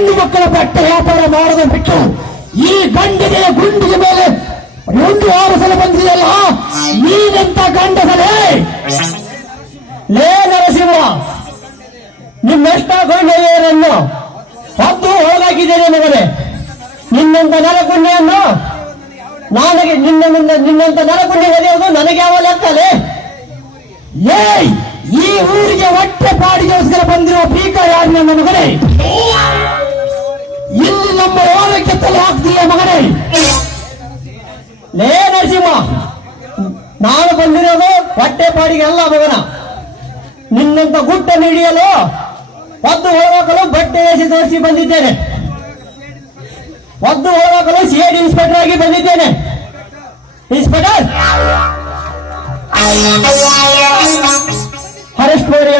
ಹೆಣ್ಣು ಮಕ್ಕಳ ಬಟ್ಟೆ ವ್ಯಾಪಾರ ಮಾಡೋದು ಬಿಟ್ಟು ಈ ಗಂಡಿಗೆ ಗುಂಡಿಗೆ ಮೇಲೆ ಒಂದು ಆರಿಸಲು ಬಂದಿದೆಯಲ್ಲ, ನೀನೆಂತ ಗಂಡಸಲೇ? ಲೇ ನರಸಿಂಹ, ನಿಮ್ಮೆಷ್ಟ ಗಂಡೆಯನ್ನು ಹೊತ್ತು ಹೋಗಾಕಿದ್ದೇನೆ ಮಗನೇ. ನಿನ್ನಂತ ನರಗುಂಡೆಯನ್ನು ನನಗೆ ನಿನ್ನಂತ ನರಗುಂಡೆ ಒದೆಯುವುದು ನನಗೆ ಯಾವ ಲೆಕ್ಕಲೇ? ಏಯ್, ಈ ಊರಿಗೆ ಹೊಟ್ಟೆ ಪಾಡಿಗೋಸ್ಕರ ಬಂದಿರುವ ಪೀಕ ಯಾರು ನನ್ನ ಮಗನೇ? ಇಲ್ಲಿ ನಮ್ಮ ಓರಕ್ಕೆ ತಲೆ ಹಾಕ್ತಿಲ್ಲ ಮಗನೇ. ಲೇ ನರಸಿಂಹ, ನಾನು ಬಂದಿರೋದು ಹೊಟ್ಟೆ ಪಾಡಿಗೆ ಅಲ್ಲ ಮಗನ. ನಿನ್ನಂತ ಗುಟ್ಟ ಹಿಡಿಯಲು ಒದ್ದು ಹೋಗಲು ಬಟ್ಟೆ ವೇಸಿ ತೋರಿಸಿ ಬಂದಿದ್ದೇನೆ. ಒದ್ದು ಹೋಗಲು ಸಿಐಡಿ ಇನ್ಸ್ಪೆಕ್ಟರ್ ಆಗಿ ಬಂದಿದ್ದೇನೆ. ಇನ್ಸ್ಪೆಕ್ಟರ್, ಅರೆಸ್ಟ್ ಮಾಡಿ.